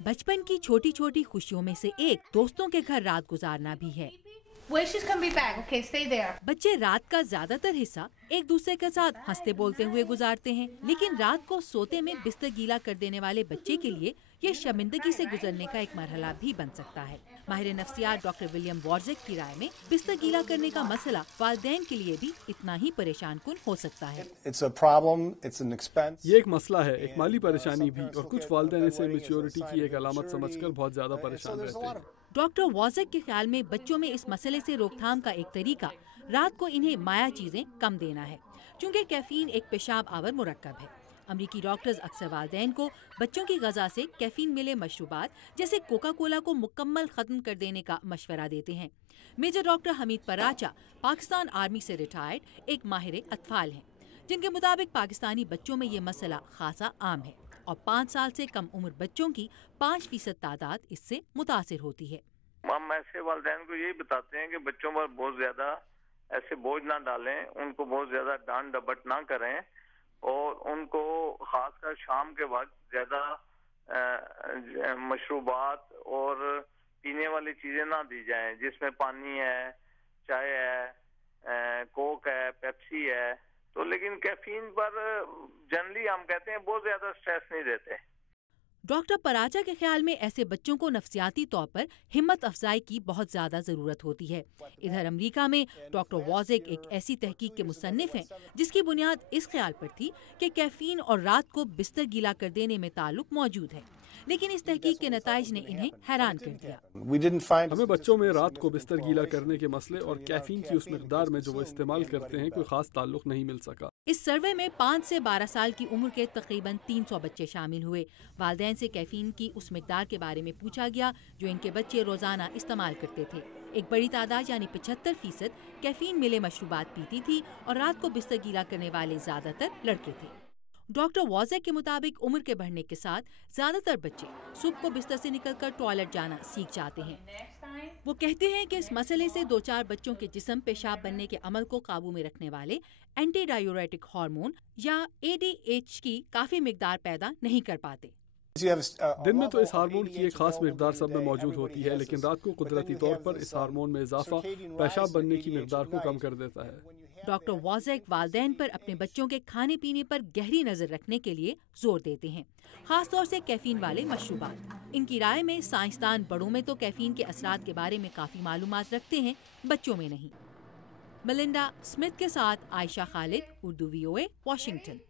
बचपन की छोटी छोटी खुशियों में से एक दोस्तों के घर रात गुजारना भी है। Wishes can be back. Okay, stay there. बच्चे रात का ज्यादातर हिस्सा एक दूसरे के साथ हंसते बोलते हुए गुजारते हैं, लेकिन रात को सोते में बिस्तर गीला कर देने वाले बच्चे के लिए ये शर्मिंदगी से गुजरने का एक मरहला भी बन सकता है। माहिर नफ्सियात डॉक्टर विलियम वॉर्जेक की राय में बिस्तर गीला करने का मसला वालिदैन के लिए भी इतना ही परेशान कुन हो सकता है। ये एक मसला है, एक माली परेशानी भी, और कुछ वालिदैन इसे मैच्योरिटी की एक अलामत समझकर बहुत ज्यादा परेशान रहते हैं। डॉक्टर वॉर्जेक के ख्याल में बच्चों में इस मसले से रोकथाम का एक तरीका रात को इन्हें माया चीजें कम देना है, क्योंकि कैफीन एक पेशाब आवर मुरक्कब है। अमरीकी डॉक्टर्स अक्सर वालिदैन को बच्चों की ग़िज़ा से कैफीन मिले मशरूबात जैसे कोका कोला को मुकम्मल ख़त्म कर देने का मशवरा देते हैं। Major doctor Hamid Paracha Pakistan army से रिटायर्ड एक माहिर अतफाल हैं, जिनके मुताबिक पाकिस्तानी बच्चों में ये मसला खासा आम है और 5 साल से कम उम्र बच्चों की 5% तादाद इससे मुतासिर होती है। हम ऐसे वालिदैन को यही बताते हैं कि बच्चों पर बहुत ज्यादा ऐसे बोझ ना डालें, उनको बहुत ज्यादा डांट डपट ना करें और उनको खासकर शाम के वक्त ज्यादा मशरूबात और पीने वाली चीजें ना दी जाएं, जिसमें पानी है, चाय है, कोक है, पेप्सी है। तो लेकिन कैफीन पर जनरली हम कहते हैं बहुत ज्यादा स्ट्रेस नहीं देते। डॉक्टर पराचा के ख्याल में ऐसे बच्चों को नफ्सियाती तौर पर हिम्मत अफजाई की बहुत ज्यादा जरूरत होती है। इधर अमेरिका में डॉक्टर वॉर्जेक एक ऐसी तहकीक के मुसन्निफ हैं जिसकी बुनियाद इस ख्याल पर थी कि कैफीन और रात को बिस्तर गीला कर देने में ताल्लुक मौजूद है, लेकिन इस तहकीक के नताइज ने इन्हें हैरान कर दिया। हमें बच्चों में रात को बिस्तर गीला करने के मसले और कैफीन की उस मिकदार में जो वो इस्तेमाल करते हैं कोई खास ताल्लुक नहीं मिल सका। इस सर्वे में 5 से 12 साल की उम्र के तकरीबन 300 बच्चे शामिल हुए। वालिदैन से कैफीन की उस मिकदार के बारे में पूछा गया जो इनके बच्चे रोजाना इस्तेमाल करते थे। एक बड़ी तादाद यानी 75% कैफीन मिले मशरूबात पीती थी और रात को बिस्तर गीला करने वाले ज्यादातर लड़के थे। डॉक्टर वॉर्जेक के मुताबिक उम्र के बढ़ने के साथ ज्यादातर बच्चे सुबह को बिस्तर से निकलकर टॉयलेट जाना सीख जाते हैं। वो कहते हैं कि इस मसले से 2-4 बच्चों के जिस्म पेशाब बनने के अमल को काबू में रखने वाले एंटी डायूरेटिक हार्मोन या ADH की काफी मिकदार पैदा नहीं कर पाते। दिन में तो इस हार्मोन की एक खास मिकदार सब में मौजूद होती है, लेकिन रात को कुदरती तौर पर इस हार्मोन में इजाफा पेशाब बनने की मिकदार को कम कर देता है। डॉक्टर वॉर्जेक वालिदैन पर अपने बच्चों के खाने पीने पर गहरी नजर रखने के लिए जोर देते हैं, खासतौर से कैफीन वाले मशरूबात। इनकी राय में साइंसदान बड़ों में तो कैफीन के असरात के बारे में काफी मालूमात रखते हैं, बच्चों में नहीं। मेलिंडा स्मिथ के साथ आयशा खालिद, उर्दू VOA, वाशिंगटन।